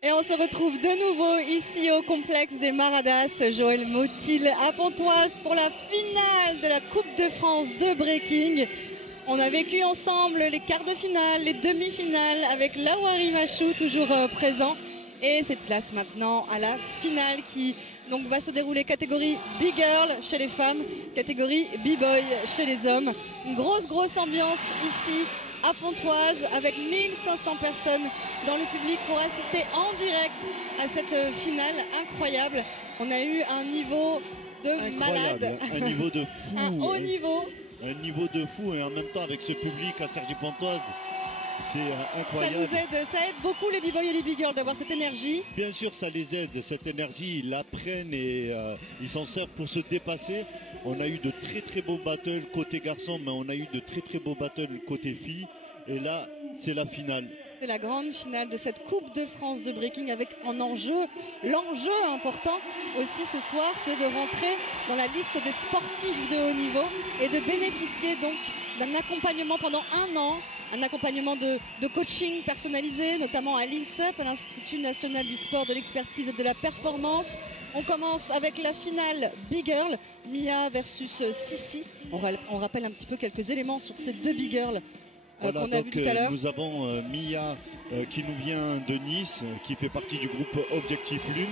Et on se retrouve de nouveau ici au complexe des Maradas, Joël Motil à Pontoise pour la finale de la Coupe de France de breaking. On a vécu ensemble les quarts de finale, les demi-finales avec Lawari Machou toujours présent. Et cette place maintenant à la finale qui donc va se dérouler catégorie Big Girl chez les femmes, catégorie B-Boy chez les hommes. Une grosse ambiance ici à Pontoise avec 1500 personnes dans le public pour assister en direct à cette finale incroyable. On a eu un niveau de malade, un niveau de fou, un haut niveau. Un niveau de fou et en même temps avec ce public à Cergy-Pontoise, c'est incroyable. Ça aide beaucoup les B-Boys et les Big Girls d'avoir cette énergie. Bien sûr ça les aide, cette énergie, ils la prennent et ils s'en servent pour se dépasser. On a eu de très beaux battles côté garçon, mais on a eu de très beaux battles côté filles. Et là, c'est la finale. C'est la grande finale de cette Coupe de France de breaking avec en enjeu, l'enjeu important aussi ce soir, c'est de rentrer dans la liste des sportifs de haut niveau et de bénéficier donc d'un accompagnement pendant un an, un accompagnement de coaching personnalisé, notamment à l'INSEP, à l'Institut National du Sport, de l'Expertise et de la Performance. On commence avec la finale Big Girl, Mia versus Sissi. On rappelle un petit peu quelques éléments sur ces deux Big Girls. Voilà, donc nous avons Mia qui nous vient de Nice, qui fait partie du groupe Objectif Lune.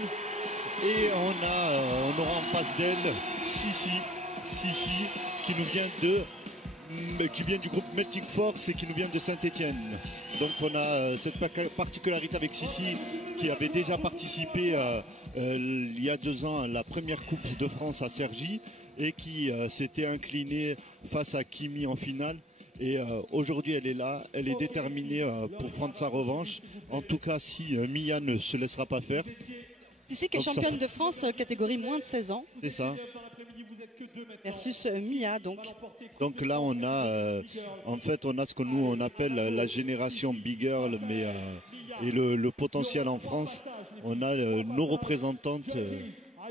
Et on aura en face d'elle Sissi qui nous vient qui vient du groupe Melting Force et qui nous vient de Saint-Étienne. Donc on a cette particularité avec Sissi qui avait déjà participé il y a 2 ans à la première Coupe de France à Cergy et qui s'était inclinée face à Kimi en finale. Et aujourd'hui elle est là, elle est déterminée pour prendre sa revanche. En tout cas si Mia ne se laissera pas faire. Sissi qui est championne de France catégorie moins de 16 ans. C'est ça. Versus Mia donc. Donc là on a en fait on a ce que nous on appelle la génération Big Girl mais et le potentiel en France. On a nos représentantes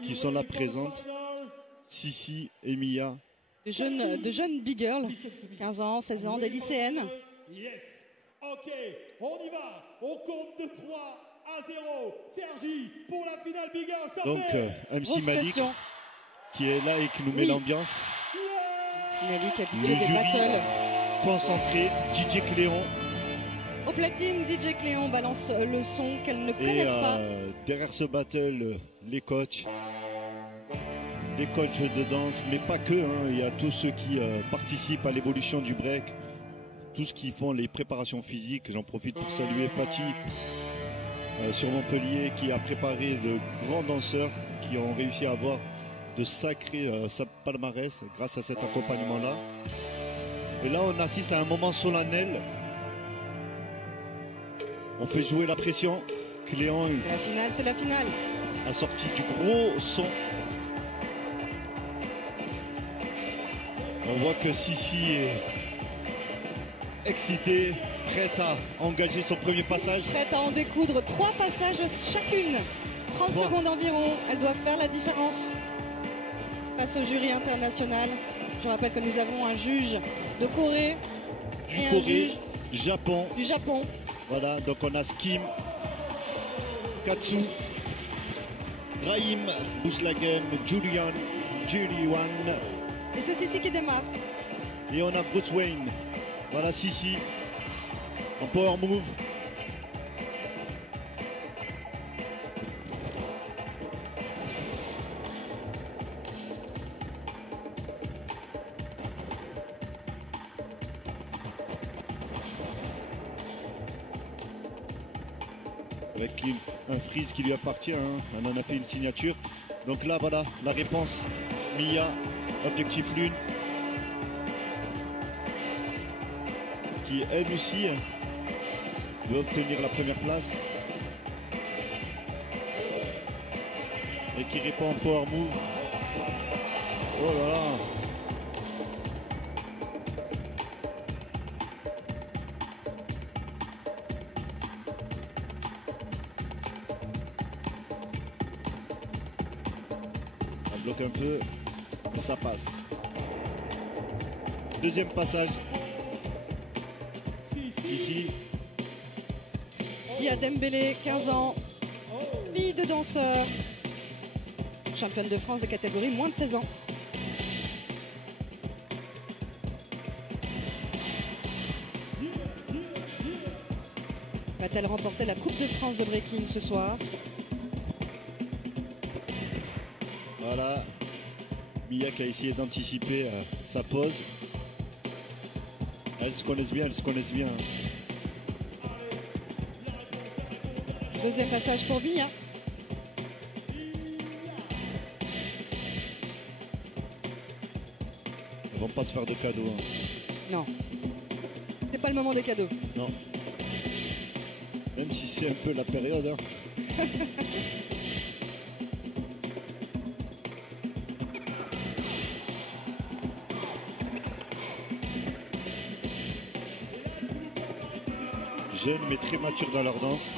qui sont là présentes, Sissi et Mia. De jeunes Big Girls, 15 ans, 16 ans, des lycéennes. Yes, ok, on y va, on compte de 3 à 0, Cergy pour la finale Big Girl. Donc MC Malik qui est là et qui nous met l'ambiance. MC Malik habitué des battles. Concentré, DJ Cléon. Au platine, DJ Cléon balance le son qu'elle ne connaissent pas. Derrière ce battle, les coachs de danse, mais pas que, hein. Il y a tous ceux qui participent à l'évolution du break, tous qui font les préparations physiques. J'en profite pour saluer Fatih sur Montpellier qui a préparé de grands danseurs qui ont réussi à avoir de sacrés palmarès grâce à cet accompagnement-là. Et là, on assiste à un moment solennel. On fait jouer la pression. Cléon c'est la finale. A sorti du gros son. On voit que Sissi est excitée, prête à engager son premier passage. Prête à en découdre 3 passages chacune. 30 secondes environ. Elle doit faire la différence face au jury international. Je rappelle que nous avons un juge de Corée. Du Japon. Voilà, donc on a Skim, Katsu, Rahim, Bouchlagem, Julian. Et c'est Sissi qui démarre. Et on a Bruce Wayne. Voilà Sissi en power move. Avec un freeze qui lui appartient, hein. On en a fait une signature. Donc là voilà la réponse. Mia, Objectif Lune, qui elle aussi doit obtenir la première place et qui répond en power move. Oh là là. Ça bloque un peu. Et ça passe. Deuxième passage. Sissi. Sia Dembélé, 15 ans, filles de danseurs. Championne de France de catégorie moins de 16 ans. Va-t-elle remporter la Coupe de France de breaking ce soir? Voilà, Mia qui a essayé d'anticiper sa pause. Elles se connaissent bien, Deuxième passage pour Mia. Elles vont pas se faire de cadeaux. Non, c'est pas le moment des cadeaux. Non. Même si c'est un peu la période. Jeunes mais très matures dans leur danse.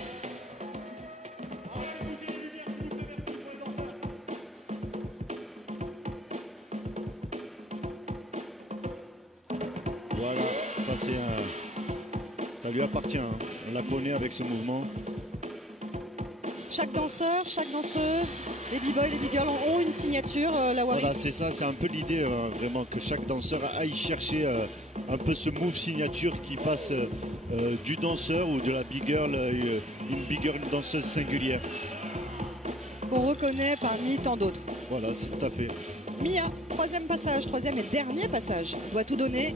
Voilà, ça c'est ça lui appartient. On la connaît avec ce mouvement. Chaque danseur, chaque danseuse, les b-boys, les b-girls ont une signature. Voilà, c'est ça, c'est un peu l'idée vraiment que chaque danseur aille chercher un peu ce move signature qui fasse du danseur ou de la b-girl, une danseuse singulière. Qu'on reconnaît parmi tant d'autres. Voilà, c'est tout à fait. Mia, troisième et dernier passage. Elle doit tout donner.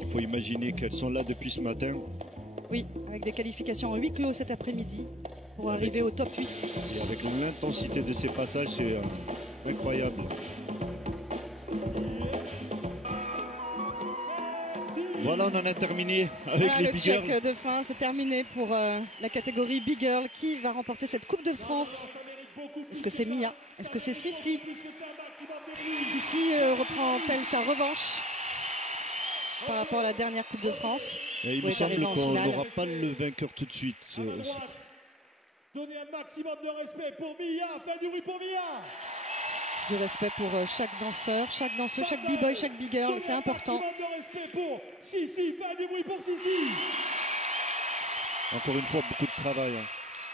Il faut imaginer qu'elles sont là depuis ce matin. Oui, avec des qualifications en huis clos cet après-midi pour arriver au top 8. Et avec l'intensité de ces passages, c'est incroyable. Voilà, on en a terminé avec les big girls. Le check de fin, c'est terminé pour la catégorie big girl. Qui va remporter cette Coupe de France? Est-ce que c'est Mia? Est-ce que c'est Sissi? Sissi reprend-elle sa revanche par rapport à la dernière Coupe de France? Et il me semble qu'on n'aura pas le vainqueur tout de suite. Donnez un maximum de respect pour Mia. Faites du bruit pour Mia. Du respect pour chaque danseur, chaque danseuse, chaque b-boy, chaque b-girl, c'est important. De respect pour Sissi. Faites du bruit pour Sissi. Encore une fois, beaucoup de travail.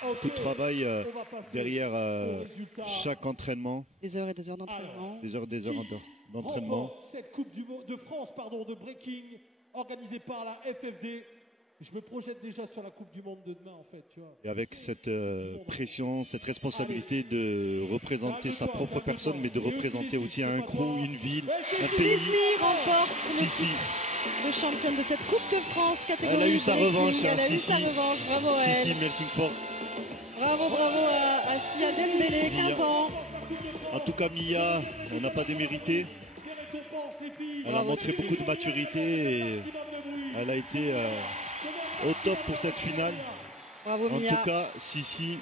Beaucoup de travail derrière chaque entraînement. Des heures et des heures d'entraînement. Des heures d'entraînement. Cette Coupe de France de breaking organisée par la FFD. Je me projette déjà sur la Coupe du Monde de demain, en fait. Tu vois. Et avec cette pression, cette responsabilité de représenter sa propre personne, mais de représenter aussi un crew, une ville, un pays. Sissi remporte le championne de cette Coupe de France catégorie. Elle a eu sa revanche. Elle a eu sa revanche. Bravo à elle. Sissi Melting Force. Bravo à Sia Dembélé, 15 ans. En tout cas, Mia, on n'a pas démérité. Elle a montré beaucoup de maturité et elle a été au top pour cette finale. Bravo Mia. En tout cas, Sissi,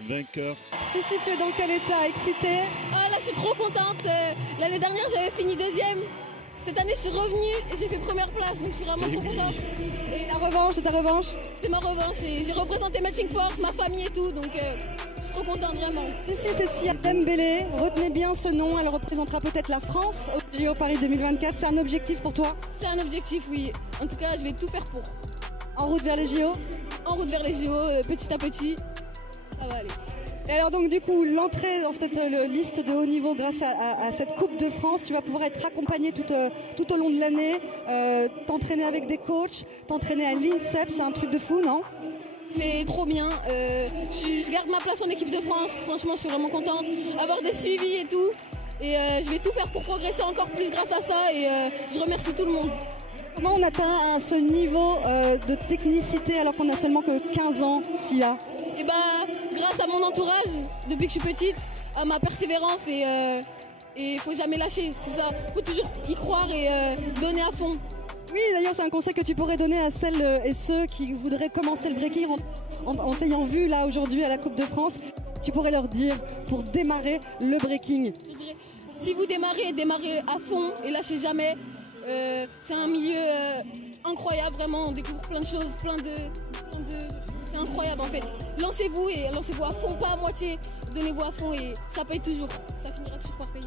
vainqueur. Sissi, tu es dans quel état? Excité? Là, je suis trop contente. L'année dernière, j'avais fini deuxième. Cette année, je suis revenue et j'ai fait première place. Donc, je suis vraiment trop contente. Et ta revanche, c'est ta revanche? C'est ma revanche. J'ai représenté Melting Force, ma famille et tout. Donc, je suis trop contente, vraiment. Sissi, c'est Sia Dembélé. Retenez bien ce nom. Elle représentera peut-être la France au JO Paris 2024. C'est un objectif pour toi? C'est un objectif, oui. En tout cas, je vais tout faire pour. En route vers les JO? En route vers les JO, petit à petit. Ça va aller. Et alors donc du coup, l'entrée dans cette liste de haut niveau grâce à cette Coupe de France, tu vas pouvoir être accompagné tout au long de l'année, t'entraîner avec des coachs, t'entraîner à l'INSEP, c'est un truc de fou, non? C'est trop bien. Je garde ma place en équipe de France. Franchement, je suis vraiment contente. Avoir des suivis et tout. Et je vais tout faire pour progresser encore plus grâce à ça. Et je remercie tout le monde. Comment on atteint ce niveau de technicité alors qu'on a seulement que 15 ans, Sia? Et grâce à mon entourage, depuis que je suis petite, à ma persévérance et il faut jamais lâcher, c'est ça. Faut toujours y croire et donner à fond. Oui, d'ailleurs, c'est un conseil que tu pourrais donner à celles et ceux qui voudraient commencer le breaking en t'ayant vu là aujourd'hui à la Coupe de France. Tu pourrais leur dire pour démarrer le breaking. Je dirais, si vous démarrez à fond et lâchez jamais. C'est un milieu incroyable, vraiment. On découvre plein de choses, c'est incroyable en fait. Lancez-vous et lancez-vous à fond, pas à moitié. Donnez-vous à fond et ça paye toujours. Ça finira toujours par payer.